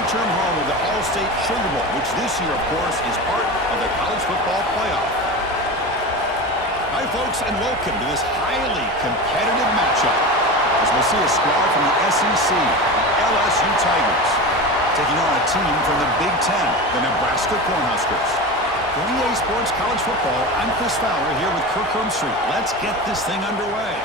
long-term home of the All-State Sugar Bowl, which this year, of course, is part of the college football playoff. Hi, folks, and welcome to this highly competitive matchup, as we'll see a squad from the SEC, the LSU Tigers, taking on a team from the Big Ten, the Nebraska Cornhuskers. For EA Sports College Football, I'm Chris Fowler here with Kirk Herbstreit. Let's get this thing underway.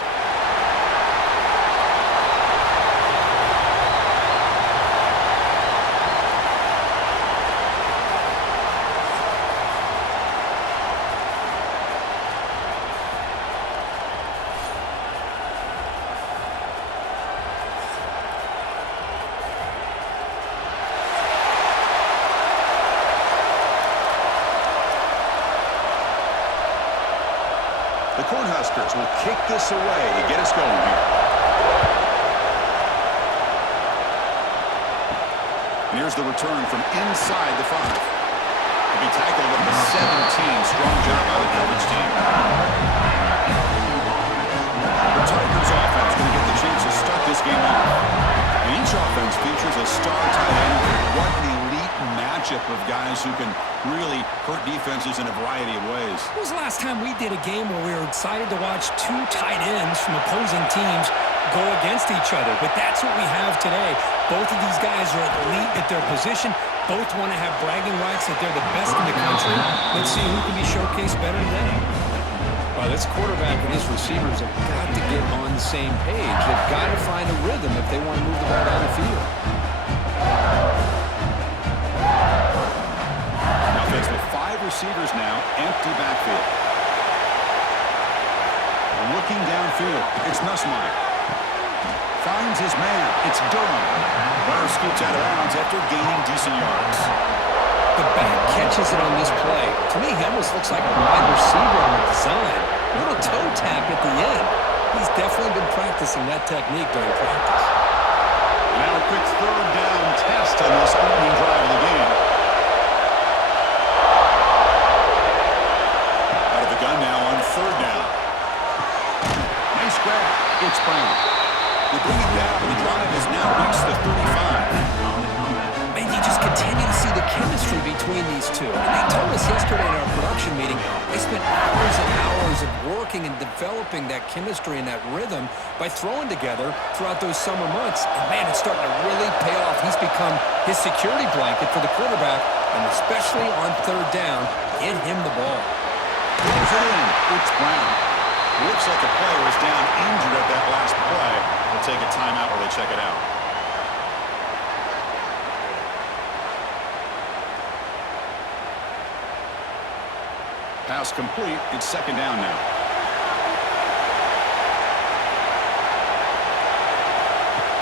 The Cornhuskers will kick this away to get us going here. And here's the return from inside the 5. To be tackled at the 17. Strong job by the coverage team. The Tigers offense going to get the chance to start this game off. And each offense features a star tight end. What an elite matchup of guys who can really hurt defenses in a variety of ways. When was the last time we did a game where we were excited to watch two tight ends from opposing teams go against each other? But that's what we have today. Both of these guys are elite at their position. Both want to have bragging rights that they're the best in the country. Let's see who can be showcased better today. Well, this quarterback and his receivers have got to get on the same page. They've got to find a rhythm if they want to move the ball down the field. Offense with 5 receivers now, empty backfield. Looking downfield, it's Nussmeier. Finds his man, it's Durham. Runner scoots out of bounds after gaining decent yards. The back catches it on this play. To me, he almost looks like a wide receiver on the design. A little toe tap at the end. He's definitely been practicing that technique during practice. Now a quick third down test on this opening drive of the game. Out of the gun now on third down. Nice grab. It's Brown. They bring it down, and the drive has now reached the 35. And you just continue to see the chemistry between these two. And they told us yesterday in our production meeting, they spent hours and hours of working and developing that chemistry and that rhythm by throwing together throughout those summer months. And man, it's starting to really pay off. He's become his security blanket for the quarterback, and especially on third down, get him the ball. Pulls it in. It's Brown. Looks like a player is down injured at that last play. They'll take a timeout while they check it out. Pass complete. It's second down now.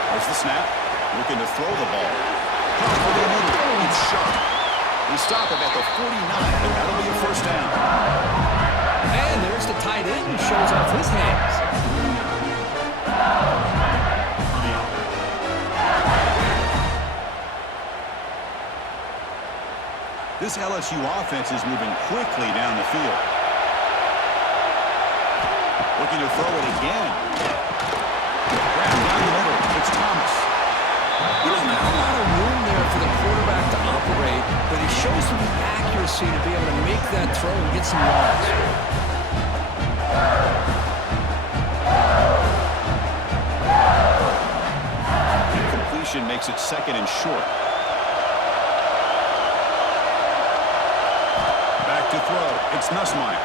There's the snap. Looking to throw the ball. Over the middle. It's sharp. They stop him at the 49, and that'll be a first down. And there's the tight end who shows off his hands. This LSU offense is moving quickly down the field. Looking to throw it again. Grab down the middle. It's Thomas. You know, not a lot of room there for the quarterback to operate, but he shows some accuracy to be able to make that throw and get some yards. Incompletion makes it second and short. Back to throw. It's Nussmeier.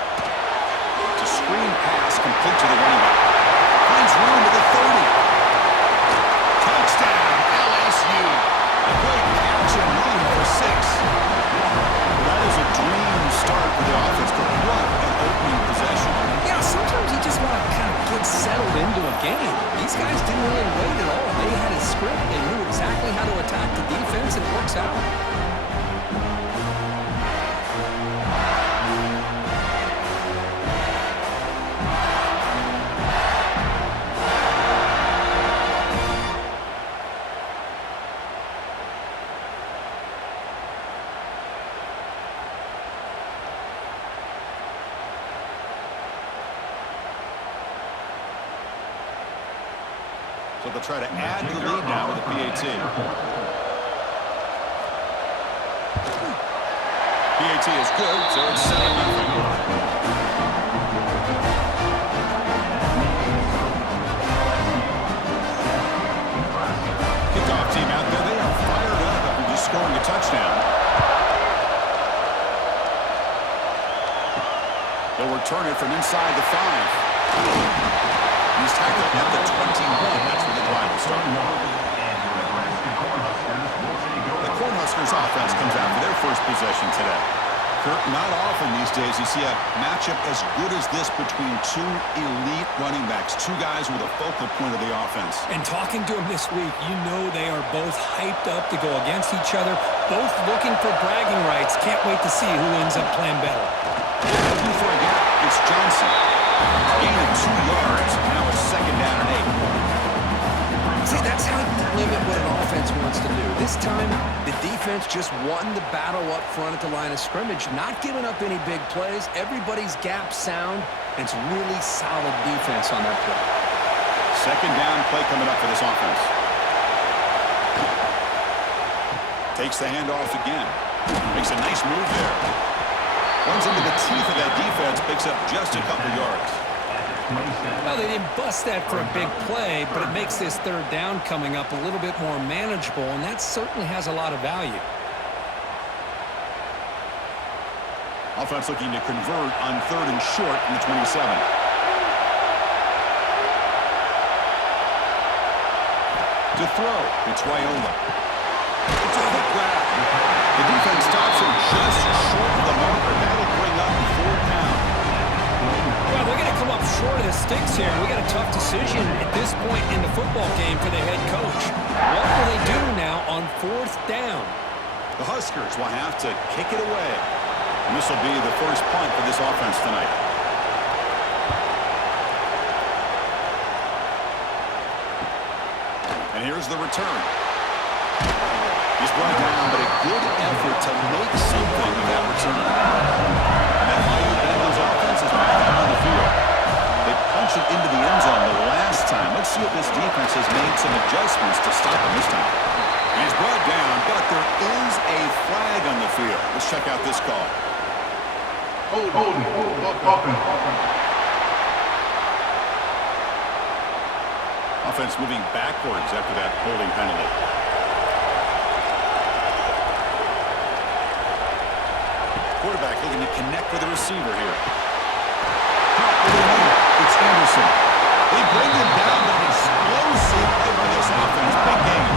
It's a screen pass complete to the running back. Finds room to the 30. Touchdown, LSU. A great catch and run for 6. That is a dream start for the offense, but what an opening possession. You know, sometimes you just want to kind of get settled into a game. These guys didn't really wait at all. They had a script. They knew exactly how to attack the defense, and it works out. So they'll try to add to the lead now with the PAT. PAT is good, so it's 7-0. Team out there, they are fired up after just scoring a touchdown. They'll return it from inside the 5. He's tackled at the 21. That's where the drive will start. The Cornhuskers offense comes out for their first possession today. Kirk, not often these days you see a matchup as good as this between two elite running backs, two guys with a focal point of the offense. And talking to them this week, you know they are both hyped up to go against each other, both looking for bragging rights. Can't wait to see who ends up playing better. Looking for a gap, it's Johnson. Gain of 2 yards, now it's 2nd down and 8. See, that's how you limit what an offense wants to do. This time, the defense just won the battle up front at the line of scrimmage, not giving up any big plays. Everybody's gap sound, and it's really solid defense on that play. 2nd down play coming up for this offense. Takes the handoff again. Makes a nice move there. Runs into the teeth of that defense, picks up just a couple yards. Well, they didn't bust that for a big play, but it makes this 3rd down coming up a little bit more manageable, and that certainly has a lot of value. Offense looking to convert on 3rd and short from the 27. To throw, it's Raiola. It's a quick grab. The defense stops him just short of the marker. That'll bring up 4th down. Well, they're going to come up short of the sticks here. We got a tough decision at this point in the football game for the head coach. What will they do now on 4th down? The Huskers will have to kick it away. And this will be the first punt for this offense tonight. And here's the return. He's brought down, but a good effort to make something of that return. And that Miami Bengals offense is back out on the field. They punched it into the end zone the last time. Let's see if this defense has made some adjustments to stop him this time. He's brought down, but there is a flag on the field. Let's check out this call. Offense moving backwards after that holding penalty. Quarterback looking to connect with the receiver here. It's Anderson. They bring him down, but explosive over this offense. Big game.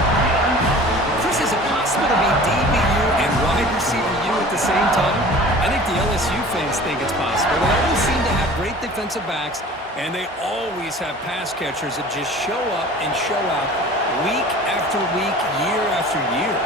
Chris, is it possible to be DBU and wide receiver U at the same time? I think the LSU fans think it's possible. They always seem to have great defensive backs, and they always have pass catchers that just show up and show out week after week, year after year.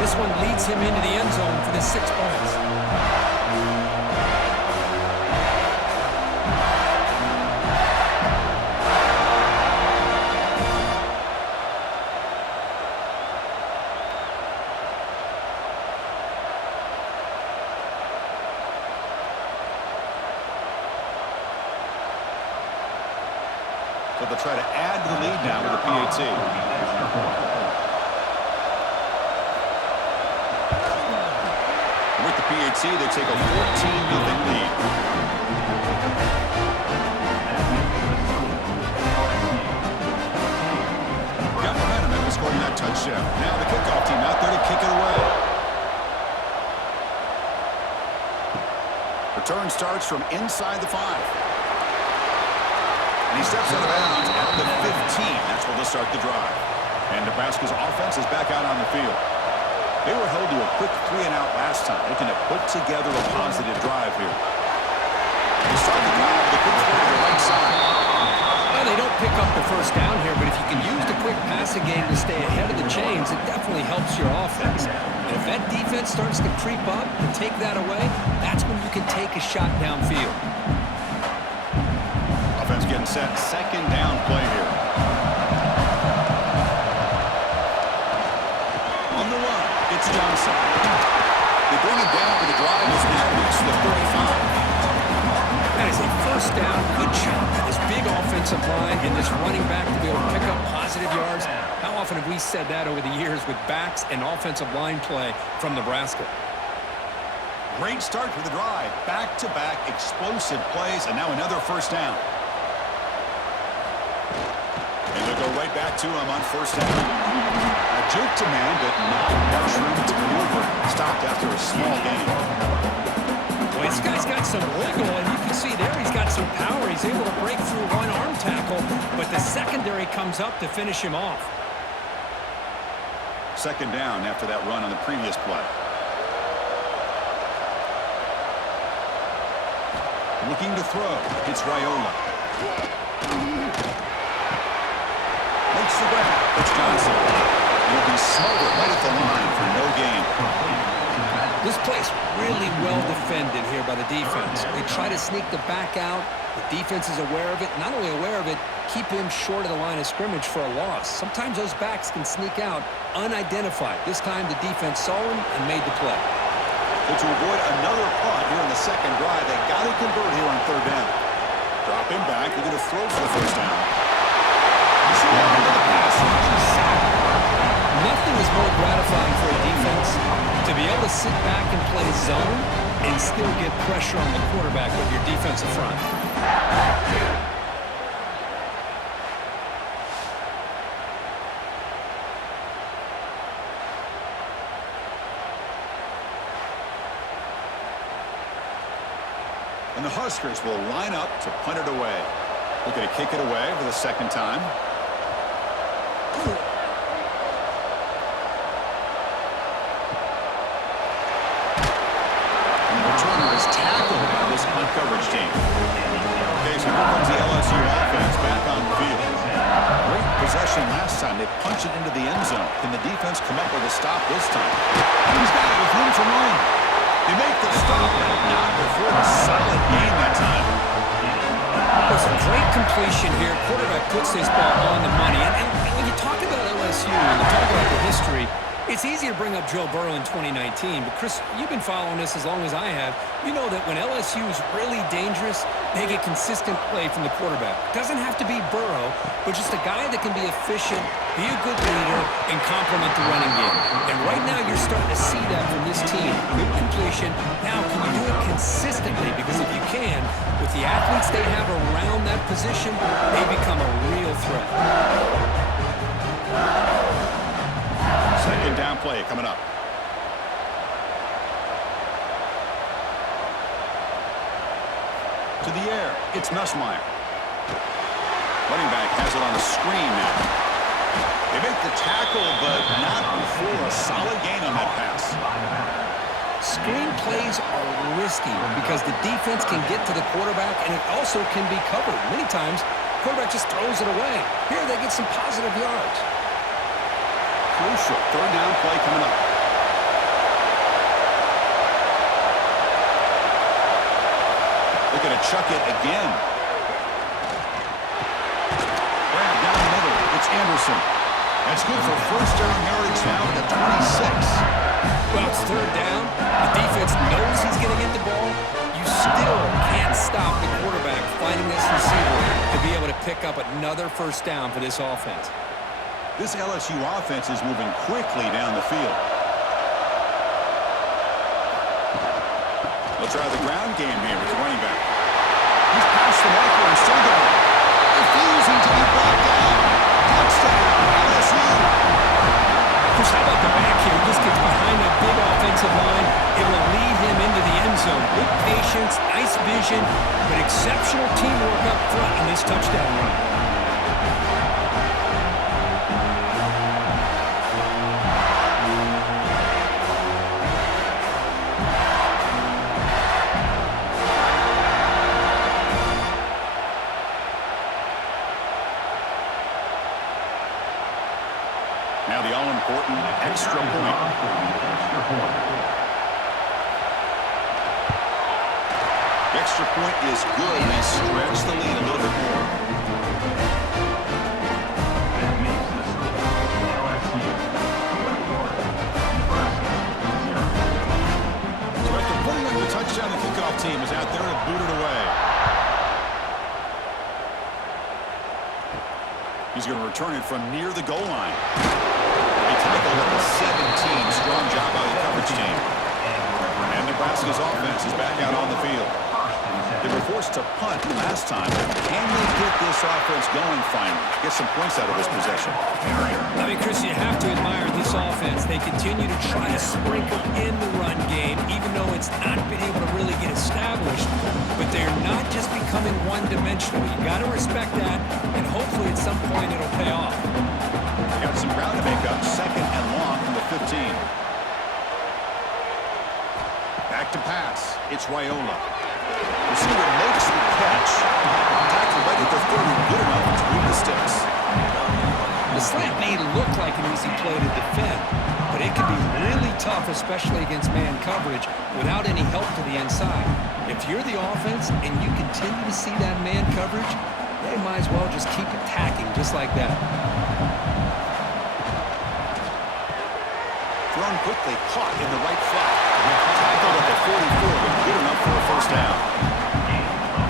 This one leads him into the end zone for the 6 points. So they'll try to add to the lead now with the PAT. With the PAT, they take a 14-0 lead. Got momentum after scoring that touchdown. Now the kickoff team out there to kick it away. Return starts from inside the 5. And he steps out of bounds at the 15. That's where they'll start the drive. And Nebraska's offense is back out on the field. They were held to a quick 3-and-out last time, looking to put together a positive drive here. They start the drive with a quick throw to the right side. Well, they don't pick up the first down here, but if you can use the quick passing game to stay ahead of the chains, it definitely helps your offense. And if that defense starts to creep up and take that away, that's when you can take a shot downfield. Offense getting set. Second down play here. On the run, it's Johnson. They bring him down for the drive as now reached the 35. That is a first down. Good job by this big offensive line and this running back to be able to pick up positive yards. How often have we said that over the years with backs and offensive line play from Nebraska? Great start for the drive. Back-to-back explosive plays, and now another first down. And they'll go right back to him on first down. A juke to man, but not much room to maneuver. Stopped after a small gain. Well, this guy's got some wiggle, and you can see there he's got some power. He's able to break through one arm tackle, but the secondary comes up to finish him off. Second down after that run on the previous play. Looking to throw. It's Raiola. Makes the grab. It's Johnson. He'll be smothered right at the line for no gain. This play's really well defended here by the defense. They try to sneak the back out. The defense is aware of it. Not only aware of it, keep him short of the line of scrimmage for a loss. Sometimes those backs can sneak out unidentified. This time the defense saw him and made the play. So to avoid another punt here in the second drive, they got to convert here on third down. Drop him back. They're going to throw for the first down. He's long to the pass. Nothing is more gratifying for a defense to be able to sit back and play zone and still get pressure on the quarterback with your defensive front. And the Huskers will line up to punt it away. Looking to kick it away for the second time. And the returner is tackled by this punt coverage team. Okay, so here comes the LSU offense back on the field. Great possession last time. They punch it into the end zone. Can the defense come up with a stop this time? He's got it with room to run. They make the stop, but not before a solid gain that time. It's a great completion here. Quarterback puts this ball on the money. And when you talk about LSU and you talk about the history, it's easy to bring up Joe Burrow in 2019. But, Chris, you've been following this as long as I have. You know that when LSU is really dangerous, they get consistent play from the quarterback. Doesn't have to be Burrow, but just a guy that can be efficient, be a good leader, and complement the running game. And right now you're starting to see that from this team. Good completion. Now, can you do it consistently? Because if you can, with the athletes they have around that position, they become a real threat. Second down play coming up. To the air, it's Nussmeier. Running back has it on a screen now. They make the tackle, but not before a solid gain on that pass. Screen plays are risky because the defense can get to the quarterback and it also can be covered. Many times, the quarterback just throws it away. Here, they get some positive yards. Crucial third down play coming up. They're going to chuck it again. Grab down the middle. It's Anderson. That's good for first down yardage now at the 26. Well, it's third down. The defense knows he's going to get the ball. You still can't stop the quarterback finding this receiver to be able to pick up another first down for this offense. This LSU offense is moving quickly down the field. They'll try the ground game here with the running back. He's past the marker and still going. Refusing to be brought down. Touchdown, LSU. Chris, how about the back here? He just gets behind that big offensive line. It will lead him into the end zone. Good patience, nice vision, but exceptional teamwork up front on this touchdown run. The extra point is good, and they stretch the lead a little bit more. That makes the score LSU 24, Nebraska 0. So after putting up the touchdown, the kickoff team is out there to boot it away. He's going to return it from near the goal line. He tackled at the 17. Strong job by the coverage team. And Nebraska's offense is back out on the field. They were forced to punt last time. Can they get this offense going finally? Get some points out of this possession. I mean, Chris, you have to admire this offense. They continue to try to sprinkle in the run game, even though it's not been able to really get established. But they're not just becoming one-dimensional. You got to respect that, and hopefully at some point it'll pay off. They got some ground to make up. 2nd and long from the 15. Back to pass. It's Raiola. Receiver makes the catch. Tackle right at the 30. Good enough to move the sticks. The slant may look like an easy play to defend, but it can be really tough, especially against man coverage, without any help to the inside. If you're the offense and you continue to see that man coverage, they might as well just keep attacking just like that. Thrown quickly, caught in the right flat. Tackled at the 44, but good enough for a first down.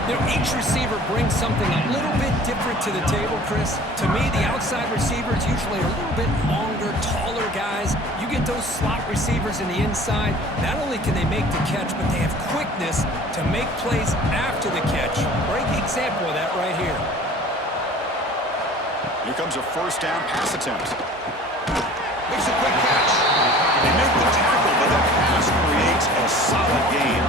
You know, each receiver brings something a little bit different to the table, Chris. To me, the outside receivers usually are a little bit longer, taller guys. You get those slot receivers in the inside, not only can they make the catch, but they have quickness to make plays after the catch. Great example of that right here. Here comes a first down pass attempt. Makes a quick catch. They make the tackle, but the pass creates a solid gain.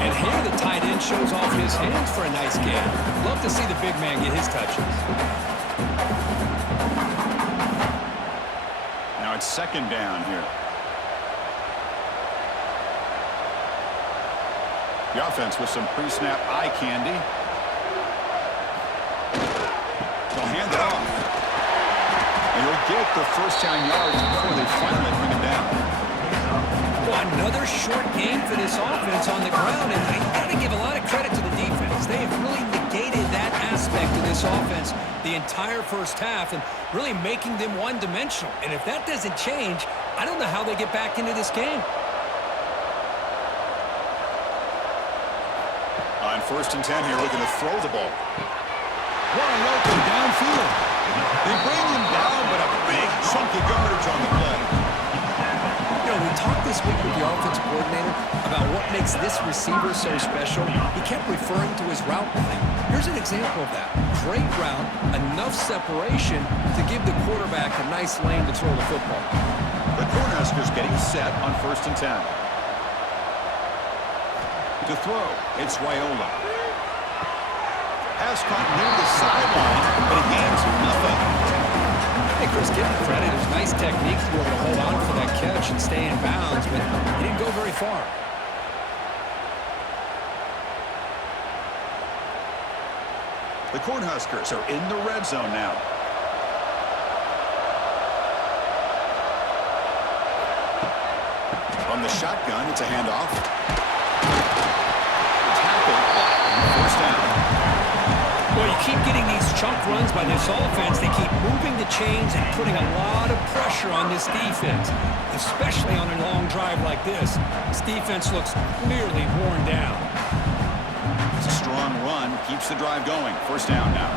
And here the tight end shows off his hands for a nice gain. Love to see the big man get his touches. Now it's 2nd down here. The offense with some pre-snap eye candy. They'll hand it off. And he'll get the first down yards before they finally bring him down. Well, another short game for this offense on the ground, and I got to give a lot of credit to the defense. They have really negated that aspect of this offense the entire first half and really making them one-dimensional. And if that doesn't change, I don't know how they get back into this game. On 1st and 10 here, looking to throw the ball. Wide open downfield. They bring him down, but a big chunk of yardage on the play. You know, we talked this week with the offensive coordinator about what makes this receiver so special. He kept referring to his route running. Here's an example of that. Great route, enough separation to give the quarterback a nice lane to throw the football. The Cornhuskers getting set on 1st and 10. To throw, it's Raiola. Pass caught near the sideline, but he gains nothing. Hey, Chris, give him credit. It was nice technique to be able to hold on for that catch and stay in bounds, but he didn't go very far. The Cornhuskers are in the red zone now. From the shotgun, it's a handoff. Tackle, first down. Well, you keep getting these chunk runs by this offense. They keep moving the chains and putting a lot of pressure on this defense, especially on a long drive like this. This defense looks clearly worn down. It's a strong run, keeps the drive going. First down now.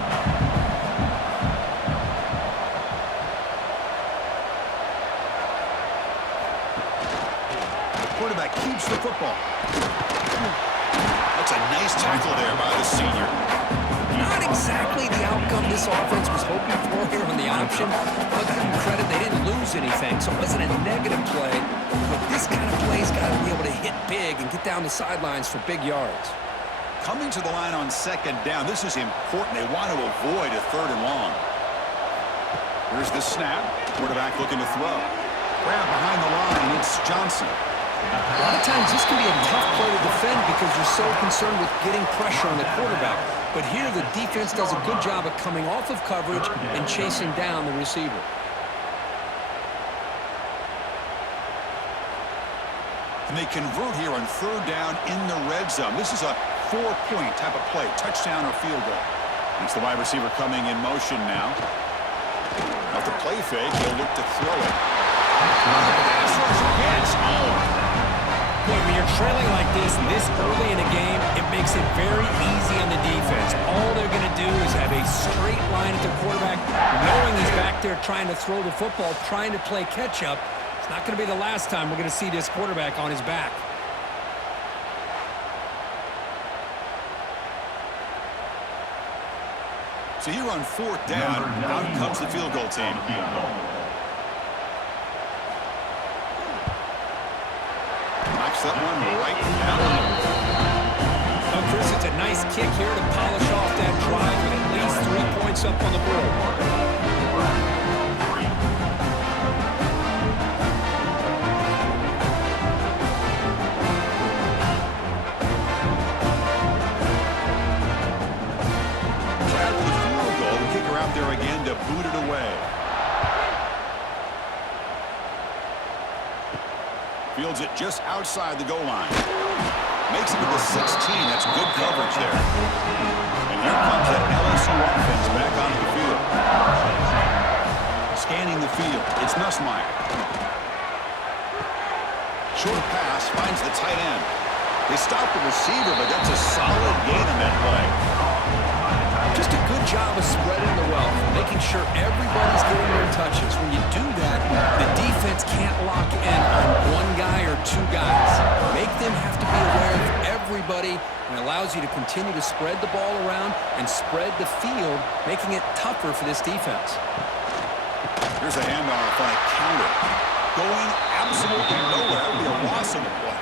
The quarterback keeps the football. That's a nice tackle there by the senior. Not exactly the outcome this offense was hoping for here on the option. I'll give them credit, they didn't lose anything, so it wasn't a negative play. But this kind of play's got to be able to hit big and get down the sidelines for big yards. Coming to the line on 2nd down, this is important. They want to avoid a 3rd and long. Here's the snap. Quarterback looking to throw. Grab behind the line, it's Johnson. A lot of times this can be a tough play to defend because you're so concerned with getting pressure on the quarterback. But here the defense does a good job of coming off of coverage and chasing down the receiver. And they convert here on third down in the red zone. This is a 4-point type of play, touchdown or field goal. It's the wide receiver coming in motion now. Off the play fake, he'll look to throw it. Pass rush against. Boy, when you're trailing like this early in a game, it makes it very easy on the defense. All they're going to do is have a straight line at the quarterback, knowing he's back there trying to throw the football, trying to play catch-up. It's not going to be the last time we're going to see this quarterback on his back. So here on fourth down, out comes the field goal team. Knocks that one right down. Well, Chris, it's a nice kick here to polish off that drive with at least 3 points up on the board. Out there again to boot it away. Fields it just outside the goal line. Makes it to the 16. That's good coverage there. And here comes that LSU offense back onto the field. Scanning the field. It's Nussmeier. Short pass finds the tight end. They stop the receiver, but that's a solid gain on that play. Just a good job of spreading the wealth, making sure everybody's getting their touches. When you do that, the defense can't lock in on one guy or two guys. Make them have to be aware of everybody, and allows you to continue to spread the ball around and spread the field, making it tougher for this defense. Here's a handoff on a counter. Going absolutely nowhere. That would be a loss of the play.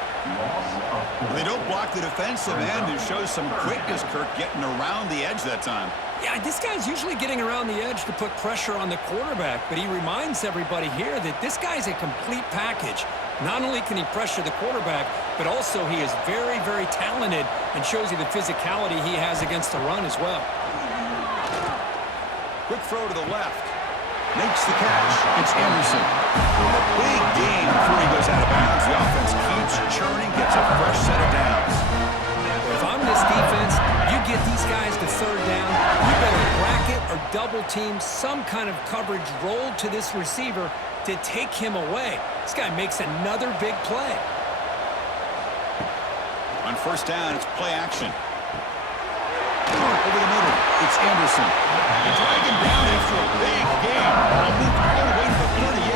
They don't block the defensive end, who shows some quickness, Kirk, getting around the edge that time. Yeah, this guy's usually getting around the edge to put pressure on the quarterback, but he reminds everybody here that this guy's a complete package. Not only can he pressure the quarterback, but also he is very, very talented and shows you the physicality he has against the run as well. Quick throw to the left. Makes the catch. It's Anderson. A big gain before he goes out of bounds. The offense keeps churning, gets a fresh set of downs. If I'm this defense, you get these guys to third down, you better bracket or double team some kind of coverage rolled to this receiver to take him away. This guy makes another big play. On first down, it's play action. Over the middle, it's Anderson. They drag him down after a big game. Ball moved all the way to the 38.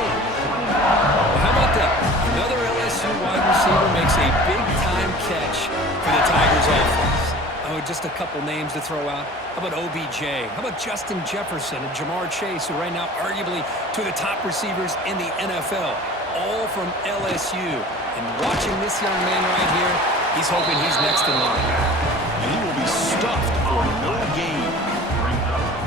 Well, how about that? Another LSU wide receiver makes a big-time catch for the Tigers offense. Oh, just a couple names to throw out. How about OBJ? How about Justin Jefferson and Jamar Chase, who right now arguably two of the top receivers in the NFL, all from LSU. And watching this young man right here, he's hoping he's next in line. And he will be stuffed for no gain.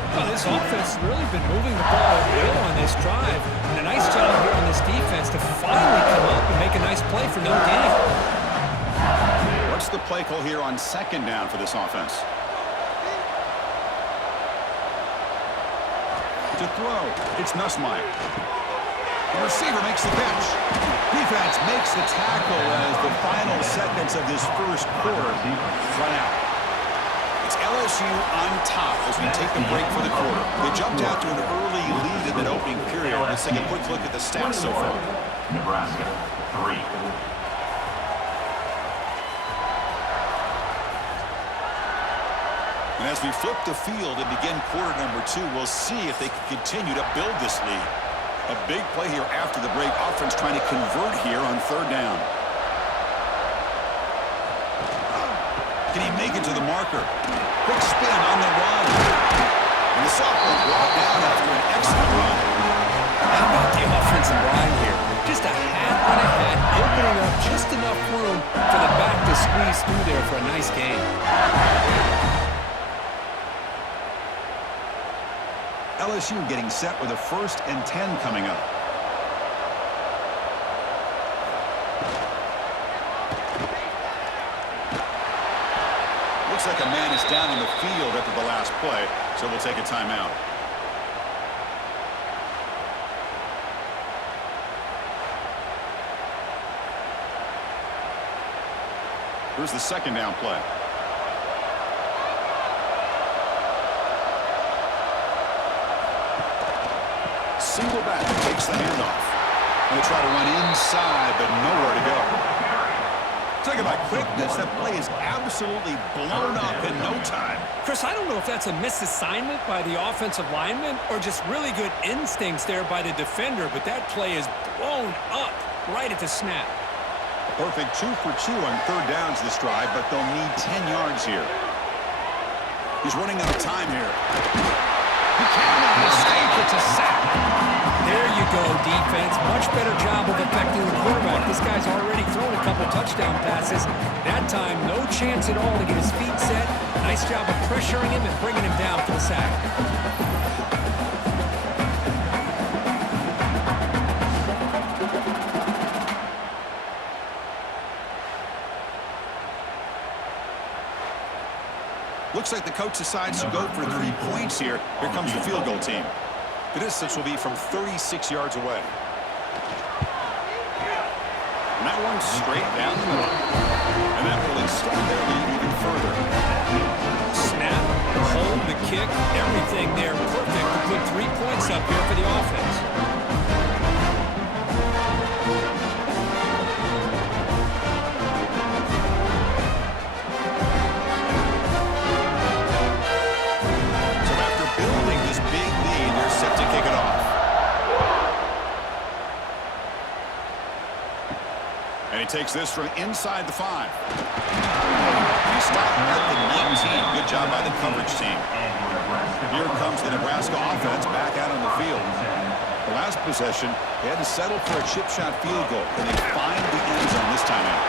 Well, this offense has really been moving the ball at will on this drive. And a nice job here on this defense to finally come up and make a nice play for no gain. What's the play call here on second down for this offense? To throw, it's Nussmeier. The receiver makes the catch. Defense makes the tackle as the final seconds of this first quarter run out. It's LSU on top as we take a break for the quarter. They jumped out to an early lead in that opening period. Let's take a quick look at the stats so far. Nebraska, 3. And as we flip the field and begin quarter number 2, we'll see if they can continue to build this lead. A big play here after the break. Offense trying to convert here on third down. Can he make it to the marker? Quick spin on the run. And the sophomore brought down after an excellent run. How about the offensive line here? Just a hat on a hat, opening up just enough room for the back to squeeze through there for a nice game. LSU getting set with a 1st and 10 coming up. Looks like a man is down on the field after the last play, so we'll take a timeout. Here's the second down play. Single back, takes the handoff. Going to try to run inside, but nowhere to go. Talking about quickness, that play is absolutely blown up in no time. Chris, I don't know if that's a misassignment by the offensive lineman or just really good instincts there by the defender, but that play is blown up right at the snap. A perfect 2 for 2 on third downs this drive, but they'll need 10 yards here. He's running out of time here. He cannot escape. It's a sack. There you go, defense. Much better job of affecting the quarterback. This guy's already thrown a couple touchdown passes. That time, no chance at all to get his feet set. Nice job of pressuring him and bringing him down for the sack. Looks like the coach decides to go for 3 points here. Here comes the field goal team. The distance will be from 36 yards away. And that one's straight down the middle. And that will extend their lead even further. Snap, the hold, the kick, everything there perfect to put 3 points up here for the offense. Set to kick it off. And he takes this from inside the 5. He stopped at the 19. Good job by the coverage team. Here comes the Nebraska offense back out on the field. The last possession, they had to settle for a chip shot field goal. Can they find the end zone this time out?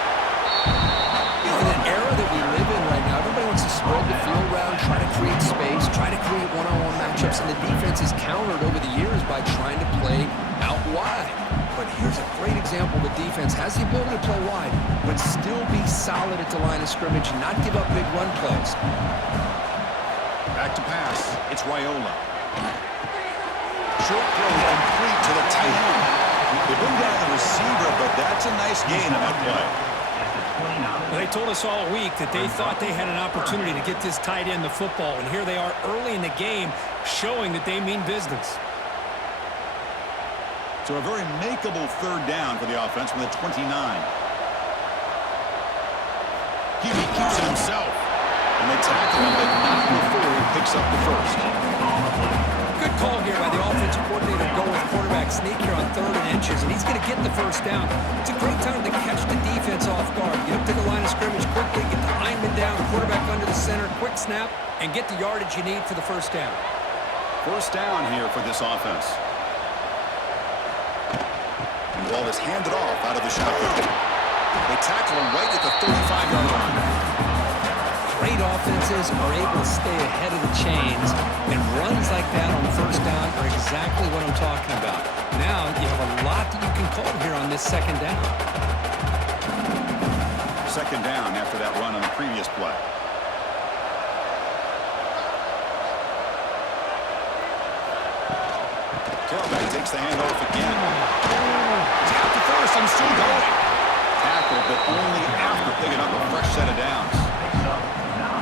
You know, in an era that we live in right now, everybody wants to spread the field around, try to create space, try to create one-on-one matchups, and the defense is countered over the years by trying to play out wide. But here's a great example. The defense has the ability to play wide, but still be solid at the line of scrimmage and not give up big run plays. Back to pass. It's Raiola. Short throw complete to the tight end. They bring down the receiver, but that's a nice gain on that play. Well, they told us all week that they thought they had an opportunity to get this tight end the football, and here they are early in the game showing that they mean business. So a very makeable third down for the offense from the 29. He keeps it himself, and they tackle him, but not before he picks up the first. Good call here by the offensive coordinator to go with quarterback sneak here on 3rd and inches, and he's going to get the first down. It's a great time to catch the defense off guard. Get up to the line of scrimmage quickly, get the lineman down, quarterback under the center, quick snap, and get the yardage you need for the first down. First down here for this offense. And the ball is handed off out of the shotgun. They tackle him right at the 35-yard line. Great offenses are able to stay ahead of the chains, and runs like that on first down are exactly what I'm talking about. Now you have a lot that you can call here on this second down. Second down after that run on the previous play. Tailback takes the handoff again. He's got the first and still going. Tackle, but only after picking up a fresh set of downs.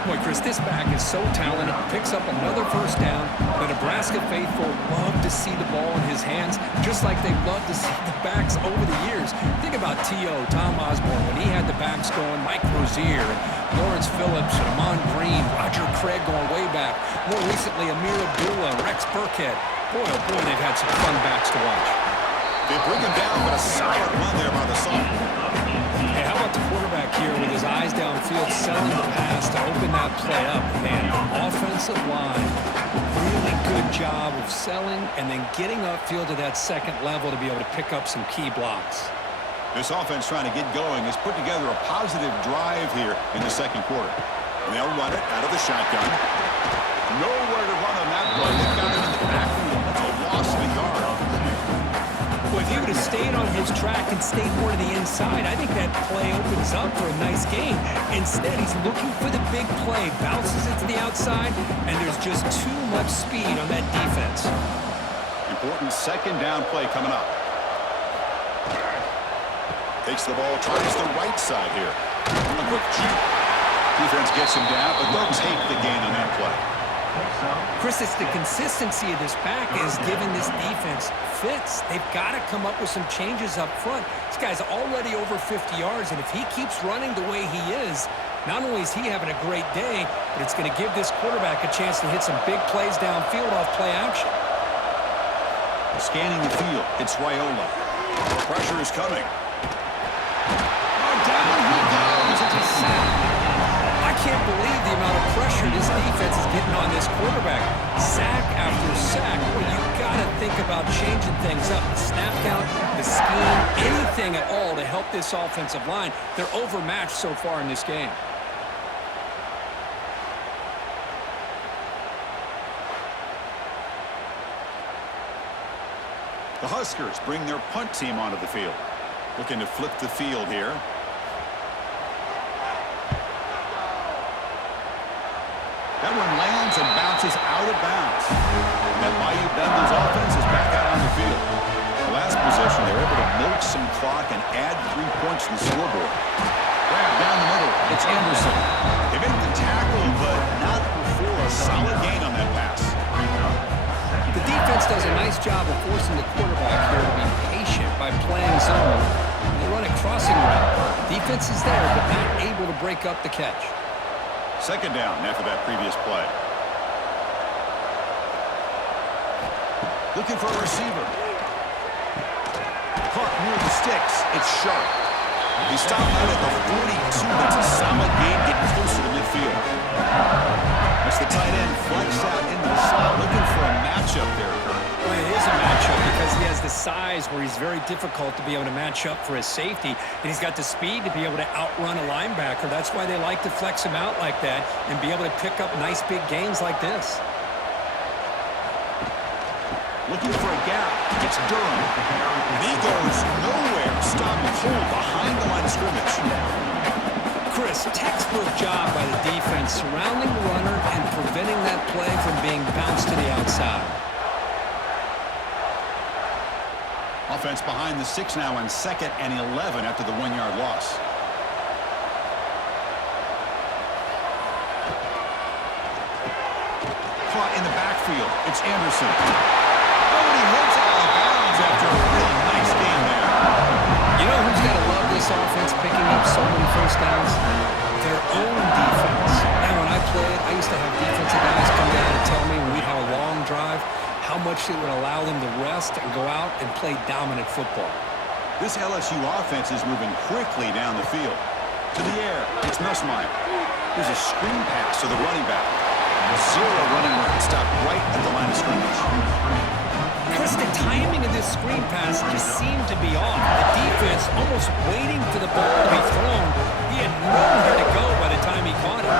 Boy, Chris, this back is so talented. Picks up another first down. The Nebraska faithful love to see the ball in his hands, just like they love to see the backs over the years. Think about T.O., Tom Osborne, when he had the backs going, Mike Rozier, and Lawrence Phillips, and Amon Green, Roger Craig going way back. More recently, Amir Abdullah, Rex Burkhead. Boy, oh boy, they've had some fun backs to watch. They bring him down, but a solid run there by the sophomore. Hey, how about the quarterback here with his eyes downfield, selling the pass to open that play up? Man, the offensive line, really good job of selling and then getting upfield to that second level to be able to pick up some key blocks. This offense trying to get going has put together a positive drive here in the second quarter. And they'll run it out of the shotgun. Nowhere to run on that play. They've got it in the backfield. That's a loss of a yard. Well, if he would have stayed on his track and stayed more to the inside, I think that play opens up for a nice game. Instead, he's looking for the big play, bounces it to the outside, and there's just too much speed on that defense. Important second down play coming up. Takes the ball, tries the right side here. A quick juke. Defense gets him down, but they'll take the gain on that play. Chris, it's the consistency of this back is giving this defense fits. They've got to come up with some changes up front. This guy's already over 50 yards, and if he keeps running the way he is, not only is he having a great day, but it's going to give this quarterback a chance to hit some big plays downfield off play action. Scanning the field, it's Raiola. Pressure is coming. Oh, down he goes. It's a sack. I can't believe the amount of pressure this defense is getting on this quarterback. Sack after sack. Well, you've got to think about changing things up. The snap count, the scheme, anything at all to help this offensive line. They're overmatched so far in this game. The Huskers bring their punt team onto the field. Looking to flip the field here. That one lands and bounces out of bounds. That Bayou Bengals offense is back out on the field. The last possession, they were able to milk some clock and add 3 points to the scoreboard. Grab down the middle. It's Anderson. They make the tackle, but not before a solid gain on that pass. The defense does a nice job of forcing the quarterback here to be patient by playing zone. They run a crossing route. Defense is there, but not able to break up the catch. Second down after that previous play. Looking for a receiver. Caught near the sticks. It's sharp. He stopped out at the 42. That's a solid gain, getting closer to midfield. That's the tight end flex out into the slot. Looking for a matchup there, Kurt. Well, it is a matchup because he has the size where he's very difficult to be able to match up for his safety, and he's got the speed to be able to outrun a linebacker. That's why they like to flex him out like that and be able to pick up nice big gains like this. Looking for a gap. It's Durham. And he goes nowhere. Stop cold behind the line of scrimmage. Chris, textbook job by the defense surrounding the runner and preventing that play from being bounced to the outside. Offense behind the 6 now on 2nd and 11 after the 1-yard loss. Caught in the backfield. It's Anderson. Oh, and he heads out of bounds after a really nice game there. You know who's got to love this offense picking up so many first downs? Their own defense. And when I played, I used to have defensive guys come down and tell me when we'd have a long drive how much it would allow them to rest and go out and play dominant football. This LSU offense is moving quickly down the field. To the air, it's Nussmeier. There's a screen pass to the running back. Zero running room, stopped right at the line of scrimmage. Chris, the timing of this screen pass just seemed to be off. The defense almost waiting for the ball to be thrown. He had nowhere to go by the time he caught it.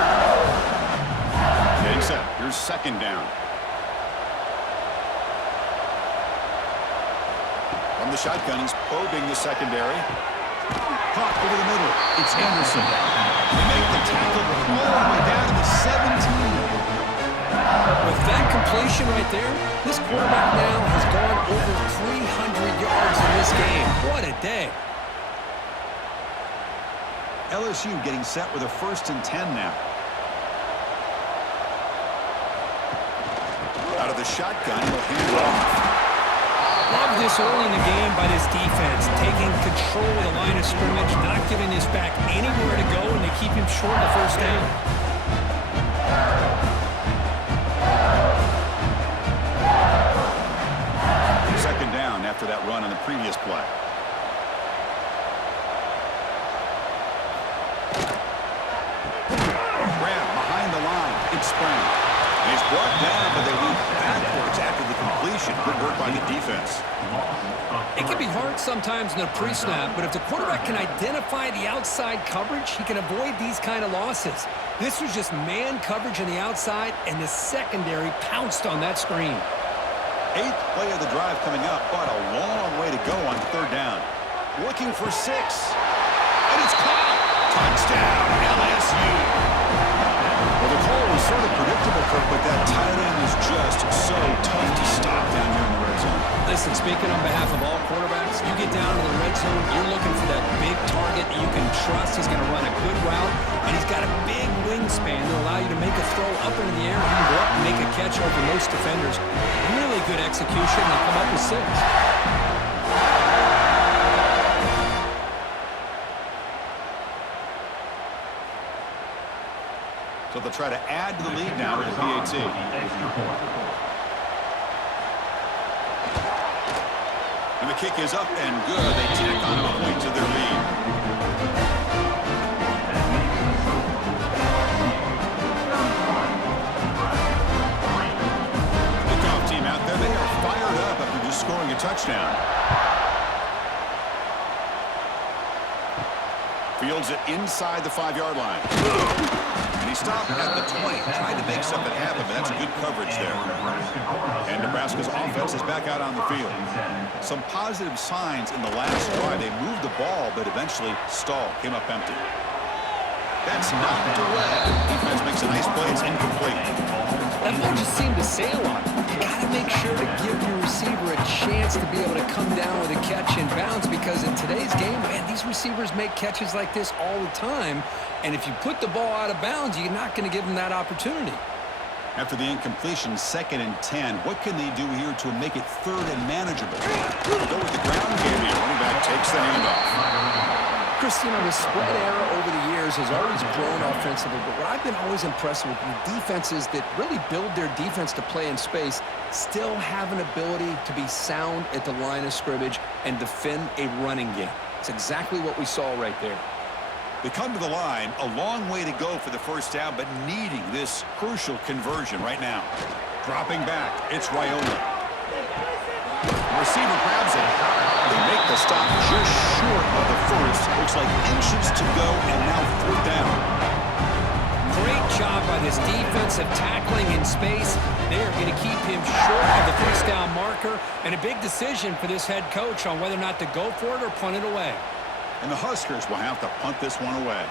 Getting set. Here's second down. From the shotgun, he's probing the secondary. Caught over the middle. It's Anderson. They make the tackle all the way down to the 17. With that completion right there, this quarterback now has gone over 300 yards in this game. What a day. LSU getting set with a 1st and 10 now. Out of the shotgun, he'll hand it off. Love this early in the game by this defense, taking control of the line of scrimmage, not giving this back anywhere to go, and they keep him short of the first down. Second down after that run on the previous play. Grab behind the line. It's Sprain. And he's brought down, but they move backwards after the completion. Good work by the defense. It can be hard sometimes in a pre-snap, but if the quarterback can identify the outside coverage, he can avoid these kind of losses. This was just man coverage on the outside, and the secondary pounced on that screen. 8th play of the drive coming up, but a long way to go on 3rd down. Looking for 6. And it's caught. Touchdown, LSU. Well, the call was sort of predictable, Kirk, but that tight end is just so tough to stop down here in the red zone. Listen, speaking on behalf of all quarterbacks, you get down to the red zone, you're looking for that big target you can trust. He's going to run a good route, and he's got a big wingspan to allow you to make a throw up into the air. He can go up and make a catch over most defenders. Really good execution. They come up with 6. So they'll try to add to the lead now with the PAT. And the kick is up and good. They tack on a point to their lead. Kickoff team out there. They are fired up after just scoring a touchdown. Fields it inside the 5-yard line. And he stopped at the 20, trying to make something happen, but that's good coverage there. And Nebraska's offense is back out on the field. Some positive signs in the last drive. They moved the ball, but eventually stalled, came up empty. That's knocked away. Defense makes a nice play. It's incomplete. That ball just seemed to sail on. You got to make sure to give your receiver a chance to be able to come down with a catch and bounce, because in today's game, man, these receivers make catches like this all the time. And if you put the ball out of bounds, you're not going to give them that opportunity. After the incompletion, 2nd and 10, what can they do here to make it 3rd and manageable? Go with the ground game here. Running back takes the handoff. Chris, you know, the spread era over the years has always grown offensively, but what I've been always impressed with defenses that really build their defense to play in space still have an ability to be sound at the line of scrimmage and defend a running game. It's exactly what we saw right there. They come to the line, a long way to go for the first down, but needing this crucial conversion right now. Dropping back, it's Raiola. Receiver grabs it. They make the stop just short of the first. Looks like inches to go, and now 3rd down. Great job by this defensive tackling in space. They are going to keep him short of the 1st down marker, and a big decision for this head coach on whether or not to go for it or punt it away. And the Huskers will have to punt this one away.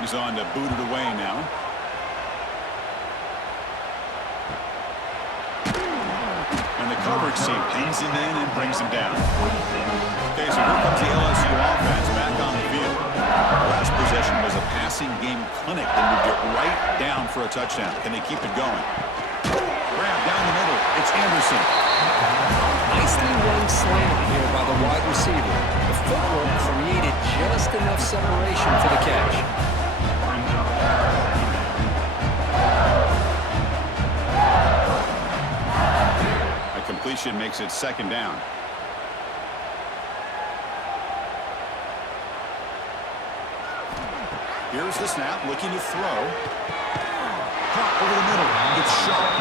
He's on to boot it away now. And the coverage team pins him in and brings him down. Okay, so here comes the LSU offense back on the field. The last possession was a passing game clinic. They moved it right down for a touchdown. Can they keep it going? Grab down the middle. It's Anderson. Nicely run slant here by the wide receiver. The footwork created just enough separation for the catch. A completion makes it 2nd down. Here's the snap, looking to throw. Caught over the middle. It's sharp.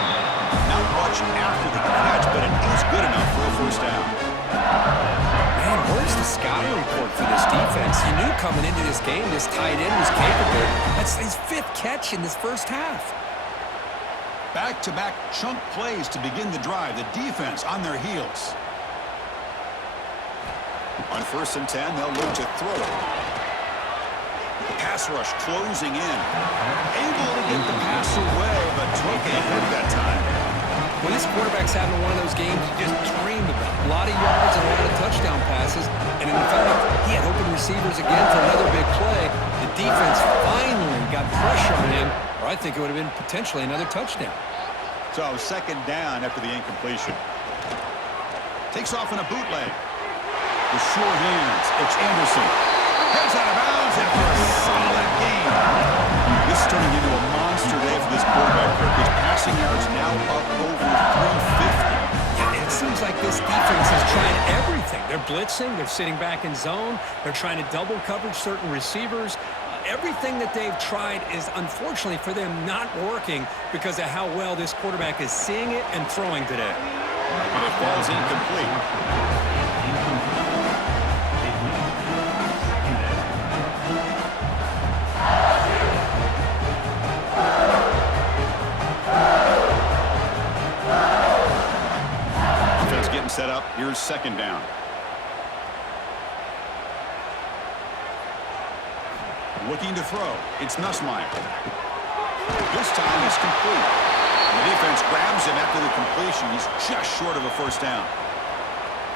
Not much after the catch, but it is good enough for a 1st down. Man, where's the scouting report for this defense? You knew coming into this game this tight end was capable. That's his 5th catch in this first half. Back-to-back chunk plays to begin the drive. The defense on their heels. On 1st and 10, they'll look to throw it. The pass rush closing in. Able to get the pass away, but took a hit that time. When this quarterback's having one of those games you just dream about. A lot of yards and a lot of touchdown passes. And in fact, he had open receivers again for another big play. The defense finally got pressure on him, or I think it would have been potentially another touchdown. So 2nd down after the incompletion. Takes off in a bootleg. With sure hands, it's Anderson. Heads out of bounds after a solid game. This is turning into a monster day for this quarterback. His passing yards now up over 350. Yeah, it seems like this defense has tried everything. They're blitzing, they're sitting back in zone, they're trying to double coverage certain receivers. Everything that they've tried is, unfortunately for them, not working because of how well this quarterback is seeing it and throwing today. And it falls incomplete. Set up. Here's 2nd down. Looking to throw. It's Nussmeier. This time it's complete. The defense grabs him after the completion. He's just short of a 1st down.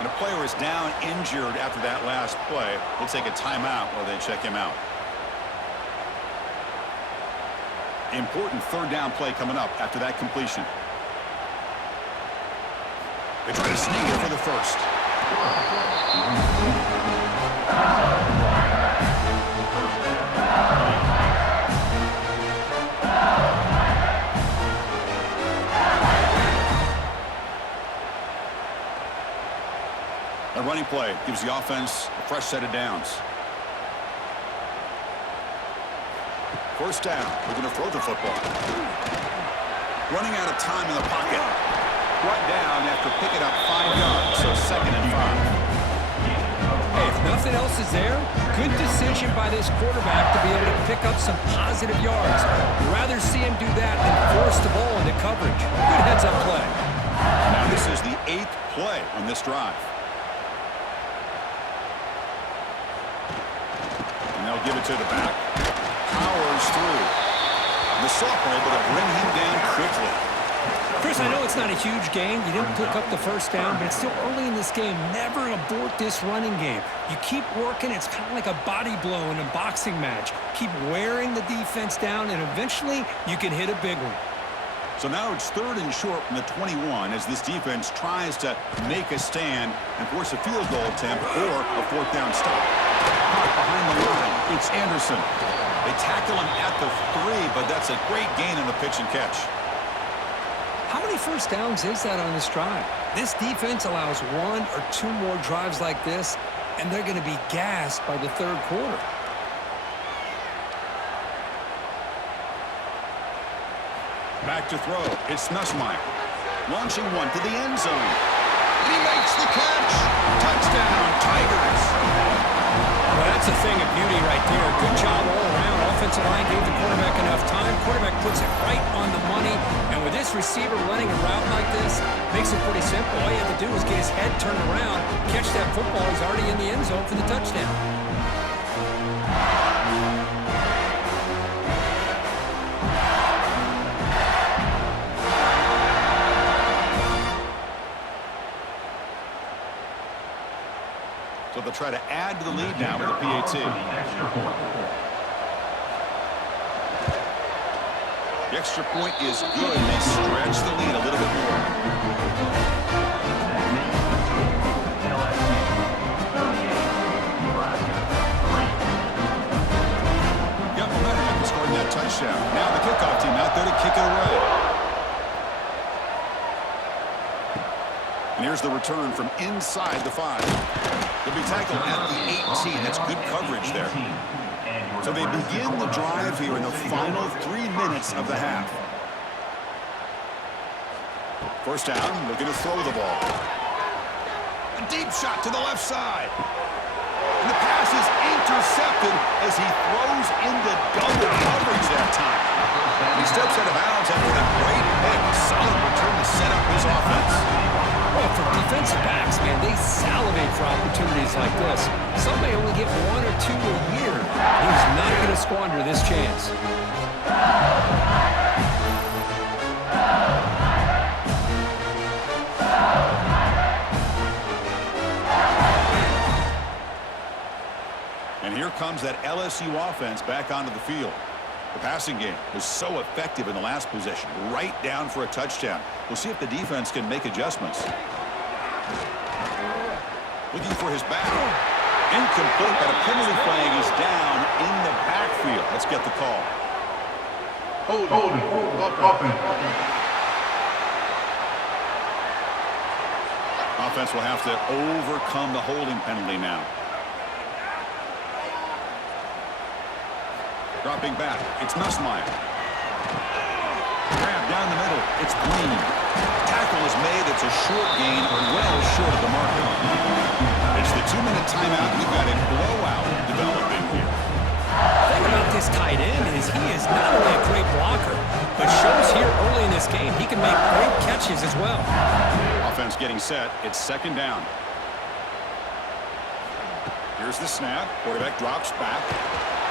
And a player is down injured after that last play. They'll take a timeout while they check him out. Important third down play coming up after that completion. They try to sneak it for the first. A running play gives the offense a fresh set of downs. First down, we're going to throw the football. Running out of time in the pocket. Brought down after picking up 5 yards, so 2nd and 5. Hey, if nothing else is there, good decision by this quarterback to be able to pick up some positive yards. Rather see him do that than force the ball into coverage. Good heads-up play. Now this is the 8th play on this drive. And they'll give it to the back. Powers through. The sophomore able to bring him down quickly. Chris, I know it's not a huge gain. You didn't pick up the first down, but it's still early in this game. Never abort this running game. You keep working. It's kind of like a body blow in a boxing match. Keep wearing the defense down, and eventually you can hit a big one. So now it's 3rd and short from the 21 as this defense tries to make a stand and force a field goal attempt or a 4th down stop. Caught behind the line. It's Anderson. They tackle him at the 3, but that's a great gain on the pitch and catch. How many first downs is that on this drive? This defense allows 1 or 2 more drives like this, and they're going to be gassed by the 3rd quarter. Back to throw. It's Nussmeier. Launching one to the end zone. He makes the catch. Touchdown, Tigers. Well, that's a thing of beauty right there. Good job all around. Offensive line gave the quarterback enough time. Quarterback puts it right on the money. And with this receiver running a route like this, makes it pretty simple. All you have to do is get his head turned around, catch that football. He's already in the end zone for the touchdown. So they'll try to add to the lead now with a PAT. The extra point is good. They stretch the lead a little bit more. Got momentum after scoring that touchdown. Now the kickoff team out there to kick it away. And here's the return from inside the 5. They'll be tackled at the 18. That's good coverage there. So they begin the drive here in the final 3 minutes of the half. First down, looking to throw the ball. A deep shot to the left side. And the pass is intercepted as he throws into double coverage that time. He steps out of bounds after a great pick. Solid return to set up his offense. Well, for defensive backs, man, they salivate for opportunities like this. Some may only get 1 or 2 a year. He's not going to squander this chance. And here comes that LSU offense back onto the field. The passing game was so effective in the last possession, right down for a touchdown. We'll see if the defense can make adjustments. Looking for his back. Incomplete, but a penalty flag is down in the backfield. Let's get the call. Hold it. Offense will have to overcome the holding penalty now. Dropping back, it's Nussmeier. Grab down the middle, it's Green. Tackle is made, it's a short gain, well short of the marker. It's the 2-minute timeout, we've got a blowout developing here. The thing about this tight end is he is not only a great blocker, but shows here early in this game he can make great catches as well. Offense getting set, it's 2nd down. Here's the snap, quarterback drops back.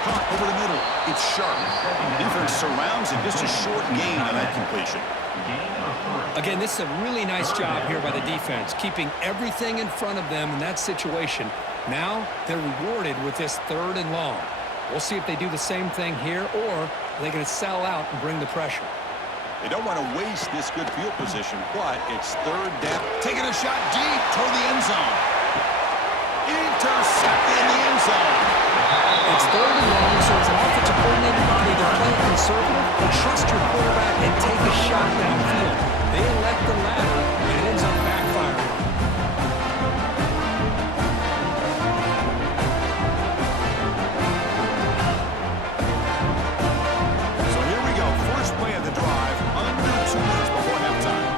Caught over the middle. It's sharp. Defense surrounds him. Just a short gain on that completion. Again, this is a really nice job here by the defense, keeping everything in front of them in that situation. Now they're rewarded with this 3rd and long. We'll see if they do the same thing here, or are they going to sell out and bring the pressure? They don't want to waste this good field position, but it's 3rd down. Taking a shot deep toward the end zone. Intercepted in the end zone. It's 3rd and long, so as an offensive coordinator, you can either play conservative or trust your quarterback and take a shot downfield. They elect the latter, and it ends up backfiring. So here we go. First play of the drive, under 2 minutes before halftime.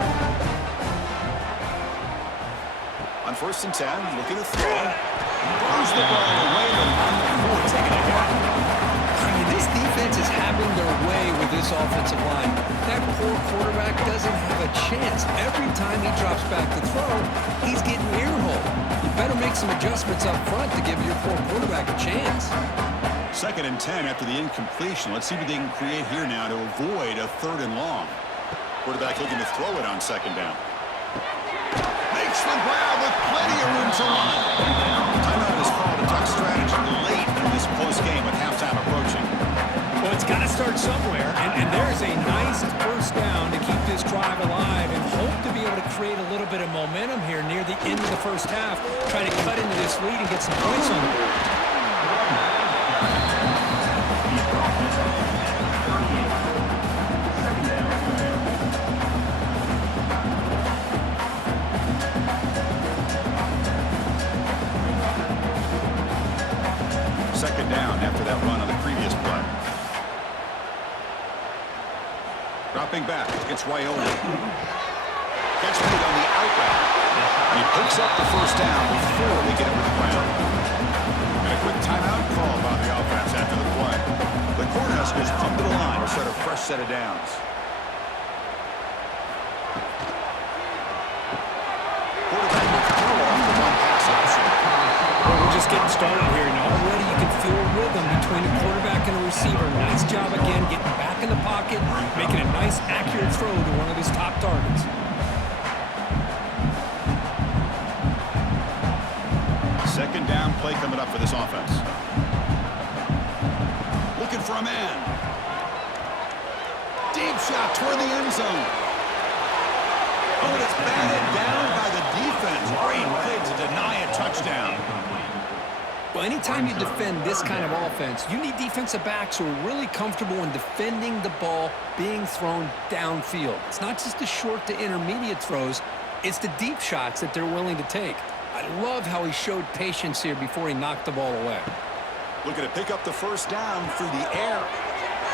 On 1st and 10, looking to throw. Throws the ball away before taking a hit. This defense is having their way with this offensive line. That poor quarterback doesn't have a chance. Every time he drops back to throw, he's getting earholed. You better make some adjustments up front to give your poor quarterback a chance. 2nd and 10 after the incompletion. Let's see what they can create here now to avoid a 3rd and long. Quarterback looking to throw it on 2nd down. Makes the grab with plenty of room to run. Timeout is called a duck strategy late in this close game with halftime approaching. Well, it's got to start somewhere, and there's a nice 1st down to keep this drive alive and hope to be able to create a little bit of momentum here near the end of the 1st half, trying to cut into this lead and get some points on the board. Second down after that run on the previous play. Dropping back, it's Wyoming. Gets beat on the out route. And he picks up the 1st down before they get it with the ground. And a quick timeout call by the offense after the play. The Cornhuskers come to the line to start a fresh set of downs. Quarterback will throw off the one pass option. Well, we're just getting started here, and already you can feel a rhythm between a quarterback and a receiver. Nice job again, getting back in the pocket, making a nice, accurate throw to one of his top targets. Second down play coming up for this offense. Looking for a man. Deep shot toward the end zone. Oh, and it's batted down by the defense. Great play to deny a touchdown. Well, anytime you defend this kind of offense, you need defensive backs who are really comfortable in defending the ball being thrown downfield. It's not just the short to intermediate throws, it's the deep shots that they're willing to take. I love how he showed patience here before he knocked the ball away. Looking to pick up the 1st down through the air.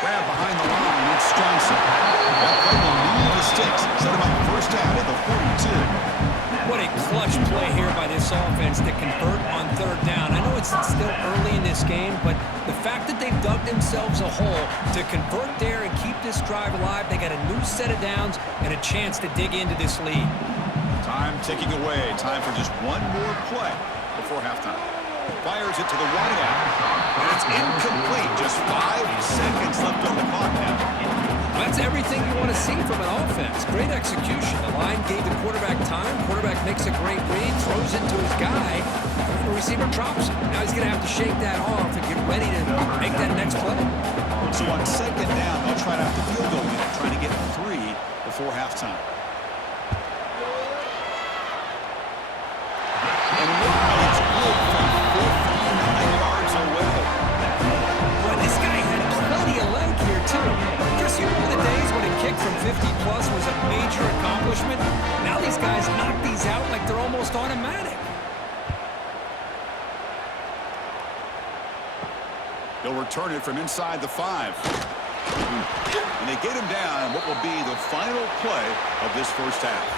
Grab behind the line, it's Johnson. That play will move the sticks, set him up 1st down at the 42. What a clutch play here by this offense to convert on 3rd down. I know it's still early in this game, but the fact that they've dug themselves a hole to convert there and keep this drive alive, they got a new set of downs and a chance to dig into this lead. Time ticking away. Time for just one more play before halftime. Fires it to the wideout. And it's incomplete. Just 5 seconds left on the clock now. That's everything you want to see from an offense. Great execution. The line gave the quarterback time. Quarterback makes a great read, throws it to his guy, and the receiver drops it. Now he's going to have to shake that off and get ready to make that next play. So on 2nd down, they'll try to have the field goal unit, trying to get 3 before halftime. And wow, it's good from 59 yards away. Well, this guy had plenty of leg here, too. Just you remember the days when a kick from 50-plus was a major accomplishment? Now these guys knock these out like they're almost automatic. They'll return it from inside the 5. And they get him down in what will be the final play of this 1st half.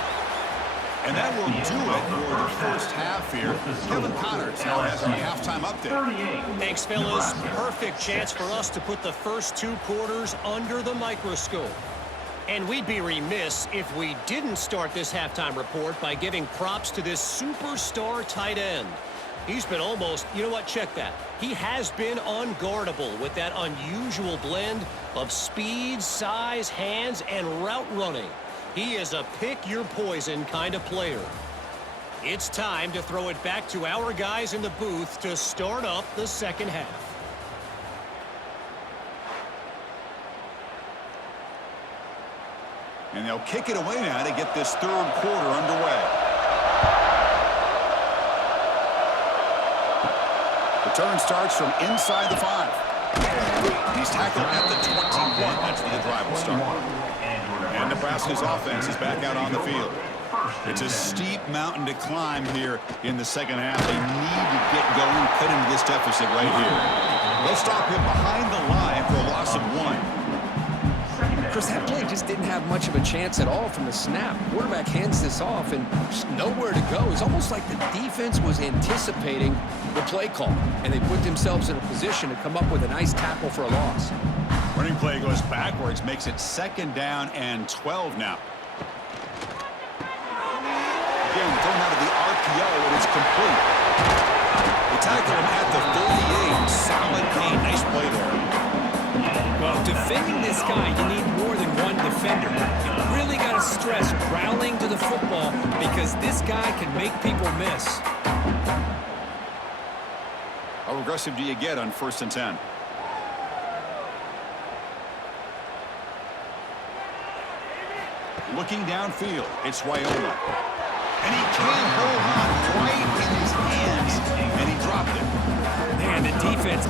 And that will do it for the 1st half here. Kevin Connors now has a halftime update. Thanks, fellas. Perfect chance for us to put the first 2 quarters under the microscope. And we'd be remiss if we didn't start this halftime report by giving props to this superstar tight end. He's been almost, you know what, check that. He has been unguardable with that unusual blend of speed, size, hands, and route running. He is a pick-your-poison kind of player. It's time to throw it back to our guys in the booth to start up the second half. And they'll kick it away now to get this third quarter underway. Return starts from inside the 5. He's tackled at the 21. That's where the drive will start. And Nebraska's offense is back out on the field. It's a steep mountain to climb here in the second half. They need to get going, cut into this deficit right here. They'll stop him behind the line for a loss of 1. Chris, that play just didn't have much of a chance at all from the snap. Quarterback hands this off and just nowhere to go. It's almost like the defense was anticipating the play call, and they put themselves in a position to come up with a nice tackle for a loss. Running play goes backwards, makes it 2nd down and 12 now. Again, thrown out of the RPO, and it's complete. They tackle him at the 38. Solid gain. Nice play there. Well, defending this guy, you need more than one defender. You really got to stress rallying to the football because this guy can make people miss. How aggressive do you get on 1st and 10? Looking downfield, it's Wyola. And he can't hold on right in his hands, and he dropped it. Man, the defense